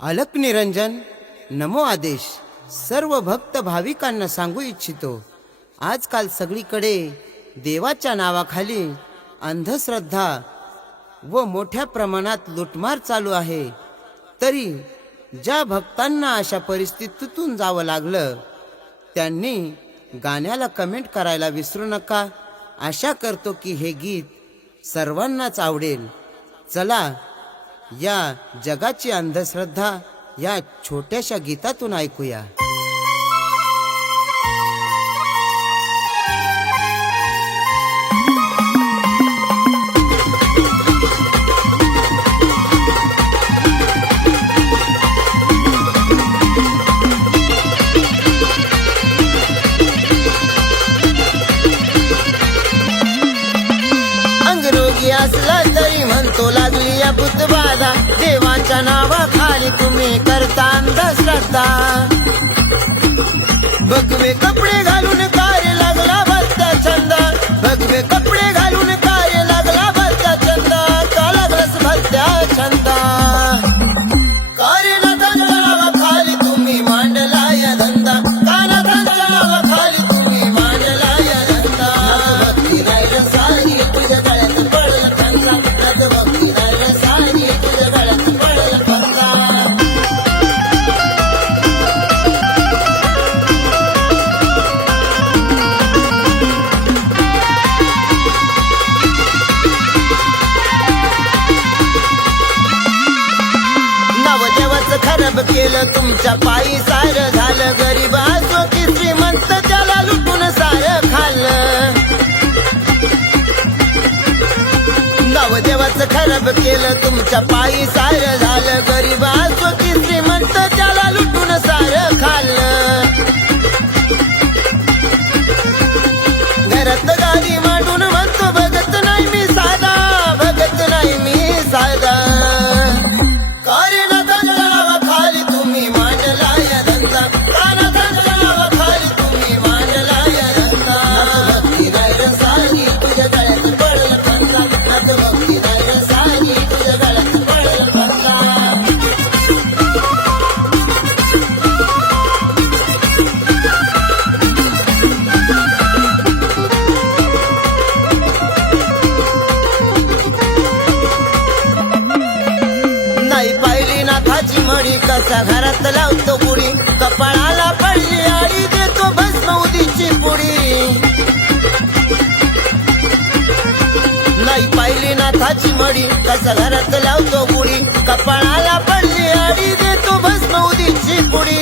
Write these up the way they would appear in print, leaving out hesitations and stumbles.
अलक निरंजन नमो आदेश सर्व भक्त भाविकांना सांगू इच्छितो, आजकाल सगळीकडे देवाच्या नावाखाली अंधश्रद्धा व मोठ्या प्रमाणात लुटमार चालू आहे। तरी ज्या भक्तांना अशा परिस्थितीतून जावं लागलं त्यांनी गाण्याला कमेंट करायला विसरू नका। आशा करतो की हे गीत सर्वांनाच आवडेल। चला या जगाची अंधश्रद्धा या छोट्याशा गीतातून ऐकूया। अंगरोगी असला तरी म्हणतो लागली या भूतबाधा, देवाच्या नावाखाली तुम्ही करता अंधश्रद्धा। भगवे कपडे घालून कार्य लागला भक्ता छंद, भगवे कपडे घालून कार्य लागला भक्ता छंद, का लागलास भक्त्या छंद। कार्यनाथांच्या नावाखाली तुम्ही मांडला या धंदा, कानाथांच्या नावाखाली तुम्ही मांडला या धंदा। भक्ती राहिलं सारी तुझ्या गळ्यात पडलं फंदा, भक्ती राहिलं सारी तुझ्या गळ्यात पडलं फंदा। नवदेवाचं खराब केलं तुमच्या पायी सारं झालं, गरीब असो की श्रीमंत त्याला लुटून सारं खाल्लं। नवदेवाचं खराब केलं तुमच्या पायी सारं झालं, गरीब असो की श्रीमंत त्याला लुटून सारं खाल्लं। घरात गादी मांडून म्हणतो भगत नाही मी साधा, भगत नाही मी साधा। कार्यनाथांच्या नावाखाली तुम्ही मांडला या धंदा, कानाथांच्या नावाखाली तुम्ही मांडला या धंदा। भक्ती राहिलं सारी तुझ्या गळ्यात पडलं फंदा, भक्ती राहिलं सारी तुझ्या गळ्यात पडलं फंदा। नाही पाहिली नाथाची मडी, कसा घरात लावतो गुढी, कपाळाला पडली आडी देतो भस्म उदीची पुडी। नाही पाहिली नाथाची मडी, कसा घरात लावतो गुढी, कपाळाला पडली आडी देतो भस्म उदीची पुडी।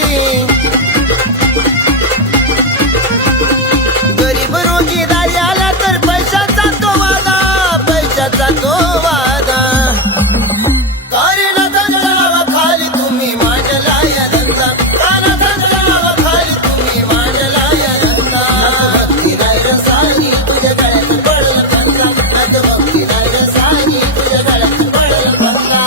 गरीब रोगी दारी आला तर पैशाचा तो वादा, पैशाचा तो वादा। कार्यनाथांच्या नावाखाली तुम्ही मांडला या धंदा, कानाथांच्या नावाखाली तुम्ही मांडला या धंदा। भक्ती राहिलं सारी तुझ्या गळ्यात पडलं फंदा, भक्ती राहिलं सारी तुझ्या गळ्यात पडलं फंदा।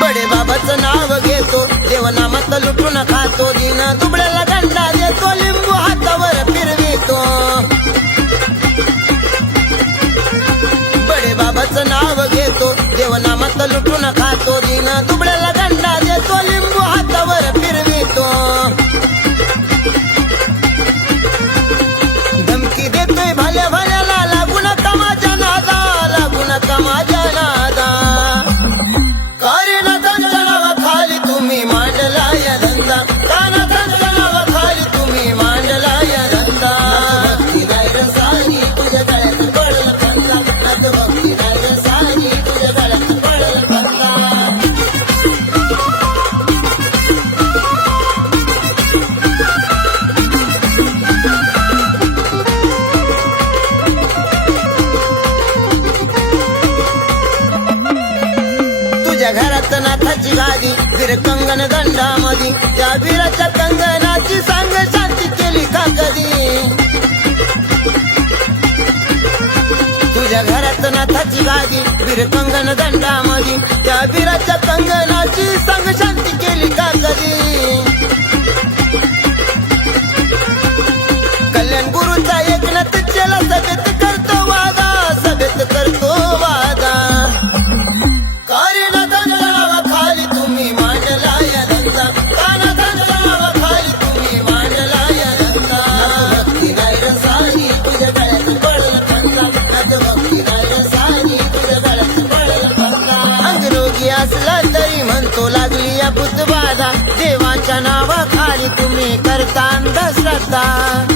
बडे बाबाचं नाव घेतो, देवनामात लुटून खातो, दिन दुबळ्याला गंडा देतो, लिंबू हातावर फिरवितो। बडे बाबाचं नाव घेतो, देवनामात लुटून खातो, दिन दुबळ्याला गंडा देतो, लिंबू हातावर फिरवितो। धमकी देतोय भल्या भल्याला, लागू नका माझ्या नादा, लागू नका माझ्या नादा। कार्यनाथांच्या नावाखाली तुम्ही मांडला या धंदा, कानाथांच्या नावाखाली तुम्ही मांडला या धंदा। भक्ती राहिलं सारी तुझ्या गळ्यात पडलं फंदा, भक्ती राहिलं सारी तुझ्या गळ्यात पडलं फंदा। तुझ्या घरात नाथाची गादी, फिर कंगन दंडामधी, त्या वीराच्या कंगनाची सांग शांती केली का कधी। तुझ्या घरात नाथाची गादी, वीर कंगन दंडामधी, त्या वीराच्या कंगनाची सांग शांती केली का कधी। श्रद्धा देवाच्या नावाखाली तुम्ही करता अंधश्रद्धा